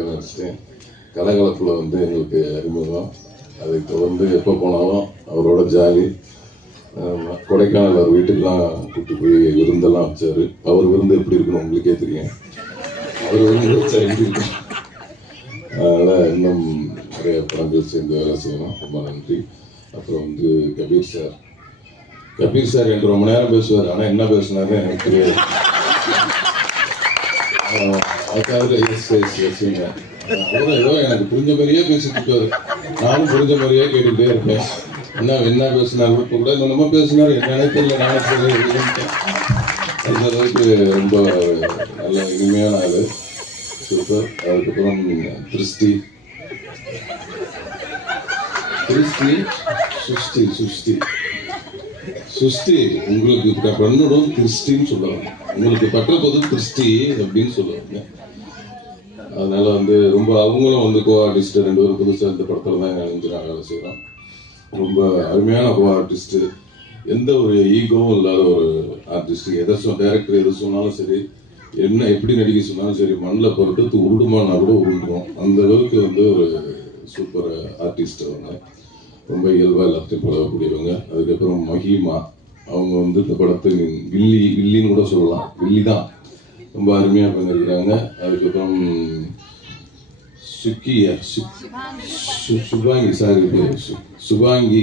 நினச்சிட்டேன். கலகலப்பில் எங்களுக்கு அறிமுகம். அதுக்கு தொடர்ந்து எப்போ போனாலும் அவரோட ஜாலி. கொடைக்கானல் அவர் வீட்டுக்கெலாம் கூப்பிட்டு போய் விருந்தெல்லாம் வச்சார். அவர் விருந்து எப்படி இருக்குன்னு உங்களுக்கே தெரியும். அவர் விருந்து வச்சா எப்படி இருக்கும். அதனால் இன்னும் நிறைய படங்கள் சேர்ந்து வேலை செய்யணும். ரொம்ப நன்றி. அப்புறம் கபீர் சார் என்று ரொம்ப நேரம் பேசுவார். ஆனால் என்ன பேசுனாருன்னு எனக்கு தெரியாது. அதுக்காக வச்சுங்க. அவரும் ஏதோ எனக்கு புரிஞ்ச மாதிரியே பேசிட்டு இருக்காரு. நானும் புரிஞ்ச மாதிரியே கேட்டுக்கிட்டே இருப்பேன். என்ன பேசினாரு. இப்போ கூட நம்ம பேசினாரு. என்னன்னே தெரியல. நானும் சொல்லி அந்த அளவுக்கு ரொம்ப நல்ல இனிமையான ஆளு. சூப்பர். அதுக்கப்புறம் சுஷ்டி உங்களுக்கு பெண்ணோடும் கிறிஸ்டின்னு சொல்லுவாங்க. உங்களுக்கு பற்ற போது கிறிஸ்டி அப்படின்னு சொல்லுவாங்க. அதனால ரொம்ப அவங்களும் கோ ஆர்டிஸ்ட் 2 பேரும் புதுசாக இந்த படத்தில் தான் நினைஞ்சுறாங்க வேலை செய்கிறோம். ரொம்ப அருமையான கோ ஆர்டிஸ்ட். எந்த ஒரு ஈகோவும் இல்லாத ஒரு ஆர்டிஸ்ட். டைரக்டர் எது சொன்னாலும் சரி, என்ன எப்படி நடிக்க சொன்னாலும் சரி, மண்ணில் பொறுத்து உருடுமானா கூட உருண்டுவோம். அந்த அளவுக்கு ஒரு சூப்பர் ஆர்டிஸ்ட் அவங்க. ரொம்ப இயல்பாக எல்லாத்தையும் பழகக்கூடியவங்க. அதுக்கப்புறம் மஹிமா அவங்க இந்த படத்துக்கு வில்லின்னு கூட சொல்லலாம். வில்லி தான். ரொம்ப அருமையாக பண்ணியிருக்கிறாங்க. அதுக்கப்புறம் சுபாங்கி